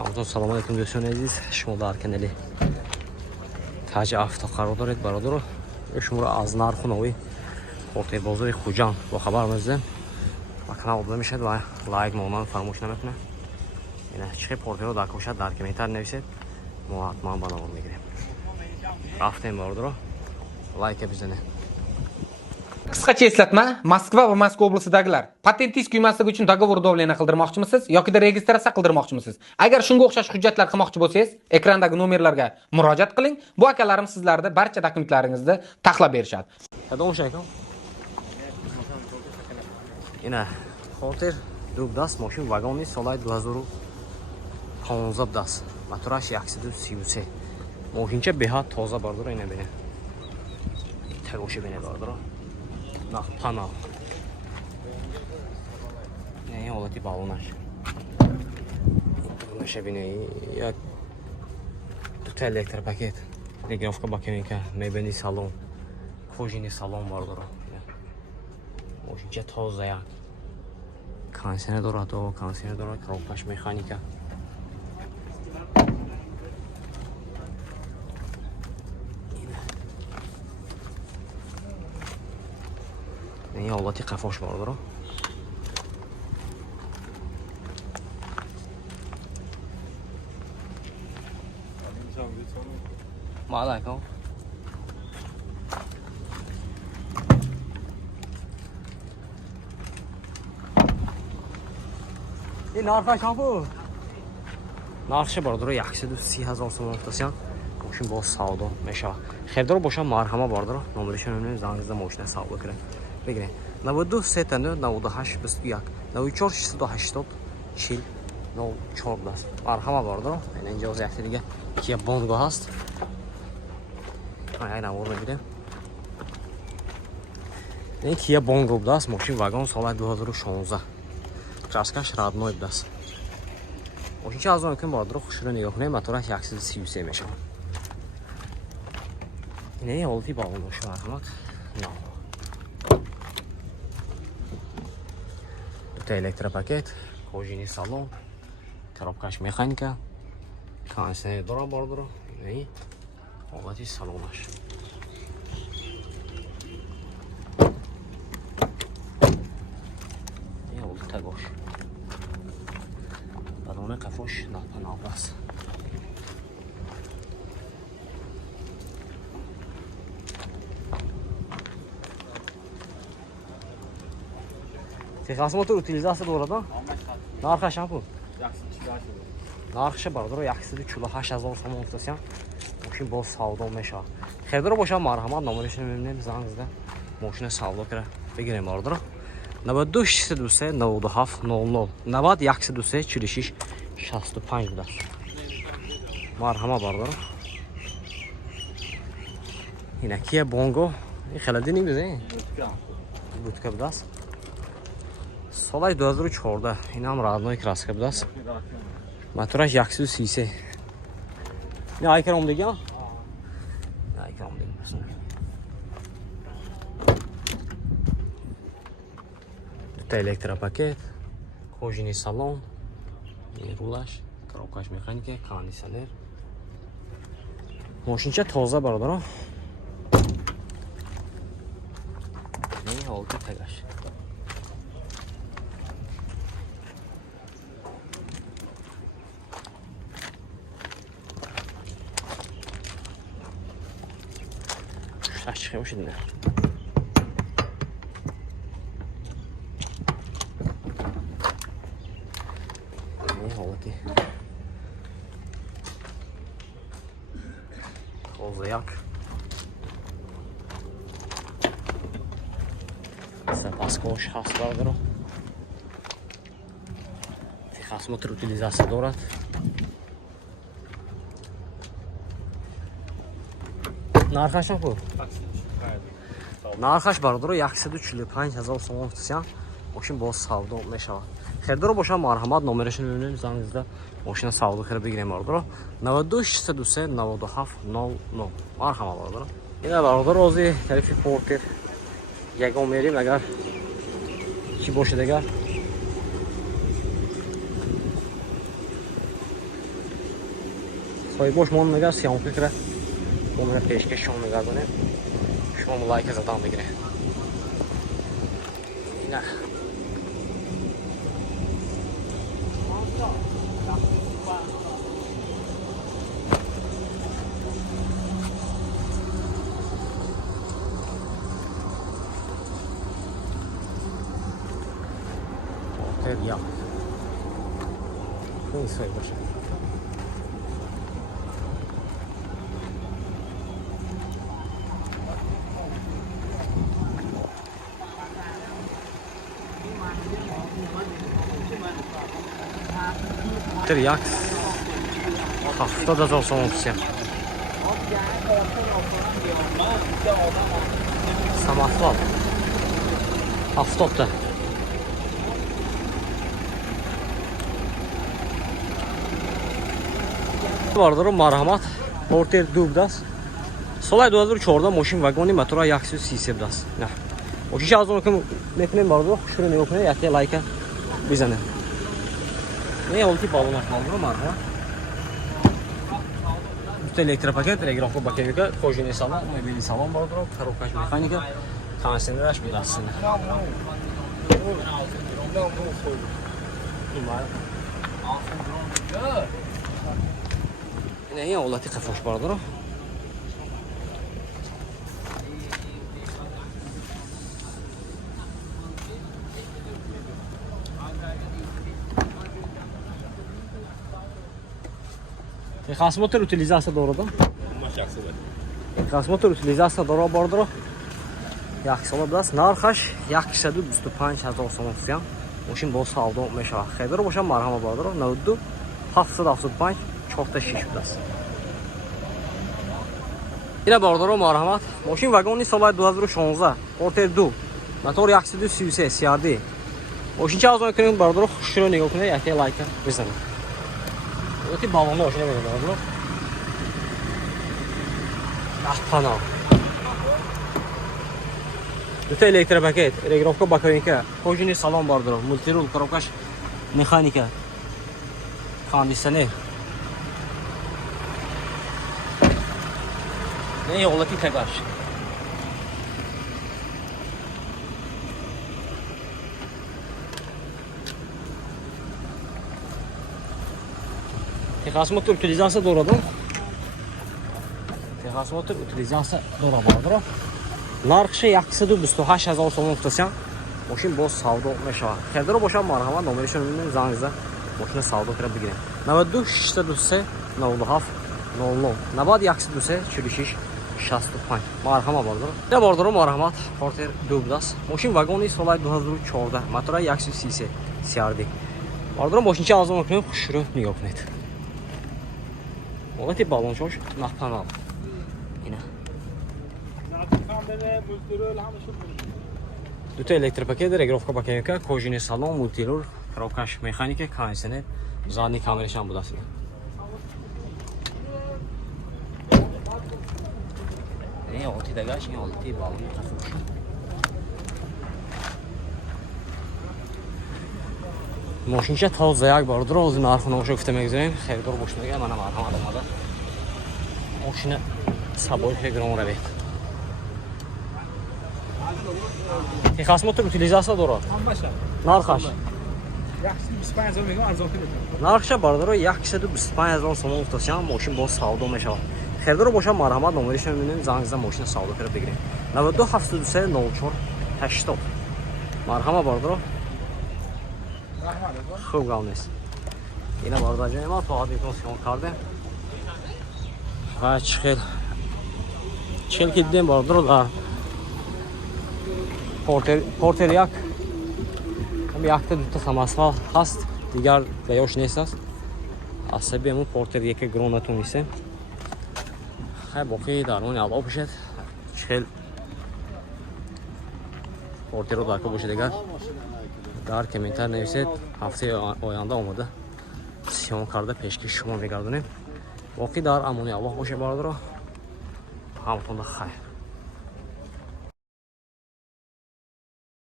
همتون سلام علیکم دوستان عزیز، شما در کانال تاج افتا قرار دارید. برادر شما را از نرخ نوی خورده بازار خوجان با خبر می‌دم. با کانال عضو میشید و لایک مونان فراموش نکنید. اینا چه پورته رو داکوشات در کامنت نویسید، ما حتما بانام میگیریم. رفتیم برادر، لایک بزنید. Qisqacha eslatma, Moskva va Moskva oblasidagilar patentingiz kuymasligi uchun dogovor davlena qildirmoqchimisiz yoki registratsiya qildirmoqchimisiz? Agar shunga o'xshash hujjatlar qilmoqchi bo'lsangiz, ekrandagi nomerlarga murojaat qiling. Bu akalarim sizlarda barcha dokumentlaringizni taxlab berishadi. Adam şeykam. Ina xotir dub das moshin vagoni solay 2015 das. Maturash 133. Moshincha behat toza bardor ina bene. Tagoshi bene bardor. Nah pana. Ne olati balonaj. Naše bine ya тут электропакет. Регионовка бакеника, мебельный салон. Кожаный салон бардор. Мошинча тоза як. Кондиционер дорад, кондиционер дорад, коробкаш механика. این حالتی قفاش بردارم. مالکم. این نرخش هم بود. نرخش بردارم 130,000 سوم افتادیم. ماشین با ساده میشه. خیلی باشه مرحمه بردارم. نمرهشون نمیدونم زنگ ماشین ساده کرد. بگیرین. 92 39 98 21 94 680 40 04 دست. مرحمه بردارم. اینجا از یک دیگه کیا بونگو هست. این نمور میگیرم. این کیا بونگو دست. ماشین واگن سال 2016. کاسکش رادنوی دست. ماشین چه از اون که بردارم خوش رو نگاه کنیم. موتورش 133 میشه. این حالتی باون باشه مرحمت. نه. Электропакет, кожаный салон, коробкаш механика, кондиционер дора бардора, и холати салонаш. И вот тагош. Балоны кафош напанавас. Texas motor utilizasiya bo'ladi. Narxi ham bu. Narxi bor, 108,000 so'm o'rtasida. Mashina bo'z savdo mesha. Xedro bo'sha marhamat nomerishni menimdan zangizda. Mashina savdo kira. Begiring bordir. 92 2 97 00 90 1 46 65 bular. Marhamat bordir. Ina Kia Bongo. Xaladini bizning. Budka bidas. سال 2014 این هم رادنوی کراسکه بود است. موتورش 133. نه ایکرام دیگه؟ نه ایکرام دیگه مثلا. دو الکتروپاکت، کожаный салон، رولش، коробкаш механика، кондиционер. ماشینچه تازه برادران. این حالت تگاش. çıkıyormuş şimdi. Ne halati? Kozayak. Zapaskosh hastlardır o. Texas motor utilizatsiya دارد. Narxash bu. Narxash bardor 145,000 so'm o'rtasida. Mashina bo'z savdo میشه. Xedro bo'sha marhamat nomerishni menimdan zangizda mashina savdo qilib begiring bardor. 92 3 97 00. Marhamat bardor. Ina bardor o'zi tarifi porter. Yagom merim agar ki boshida agar پای باش من نگاه سیام فکره اون پیشکش شما میگردونه شما لایک زدن بگیره نه یا این سوی باشه تریاک 70,000 so'm o'tsa samotlab 70 ta vardır marhamat porter dubdas solay 2004 ماشین واگونی موتور 130 داست نه اوکی از اون که میتونیم باردو شروع میکنه یکی لایک بزنه نه اولتی بالون احمال marhamat bütün elektrik paket telegrafı bakayıka kojini salon mobili salon vardır karokaş mekanika kanserler bir aslında نه این اولتی قفاش باردارم خاصمتر utilizatsiya doğrudan خاصمتر utilizatsiya doğru باردارم yaxshi olabilir narxash 225,000 so'm tutgan mashina bo'z savdo mesha xabar bo'sham marhamat باردارم 92 775 4 budasi ina باردارم marhamat mashina vagoni so'lay 2016 porter 2 motor 133 CRD mashina azon kiring باردارم xushro nigah کنه یکی لایک بزنید اوتی بالون ماشین میاد باردارم احتنا دوتا elektrik paket regrovka bakoyinka kojini salon باردارم multirul коробкаш mexanika konditsioner ne yo'lati tagash Texasmotor utilizatsiya doğrudan Texasmotor utilizatsiya doğru باردارم narxi 228,000 so'm tutsa mashina bo'z savdo mesha xabar bo'sham marhamat nomerishni zangizda mashina savdo qilib begiring 92 623 07 00 nabad 123 46 65 marhamat باردارم ne باردارم marhamat porter dubdas mashina vagoni solay 2014 motor 130 CRD باردارم mashina azon qilib xushro nigah kunid Olati balonchosh naqpanal. Ina. Duta elektrik paket, regrovka bakayka, kojini salon, multilur, karokash mexanika, konditsioner, zadniy kamerash ham bo'ladi. Ne olti dagash, ne olti balon qafosh. Moshincha tozayak bordir, o'zim narxini o'sha kutmak üzereyim. Xaridor boshligiga mana marhamat olmadi. Mashina saboy xegron ravit. Texasmotor utilizatsiya doğru. Narxash. Yaxshi 25,000 megan arzon qilib. Narxsha bordir, 225,000 so'm o'tasham, mashina bo'z savdo mesha. Xaridor bo'sham marhamat nomerishni bilan zangizda mashina savdo qilib begiring. 92 723 04 80. Marhamat bordir. خوب گام نیست اینا بارداجه ما تو عادی کنسیون کردیم و چخیل که دیدیم باردار در پورتر یک هم یک تا دوتا سماسفال هست دیگر بیاش نیست است عصبی همون پورتر یک گرونتون نیستیم خیلی باقی درمانی علاق بشد چخیل پورتر رو درکا بشه دیگر در کامنتر نویسید هفته آینده آماده سیام کرده پیشکش شما میگردونیم باقی در امانی الله باشه باردارم همتون خیر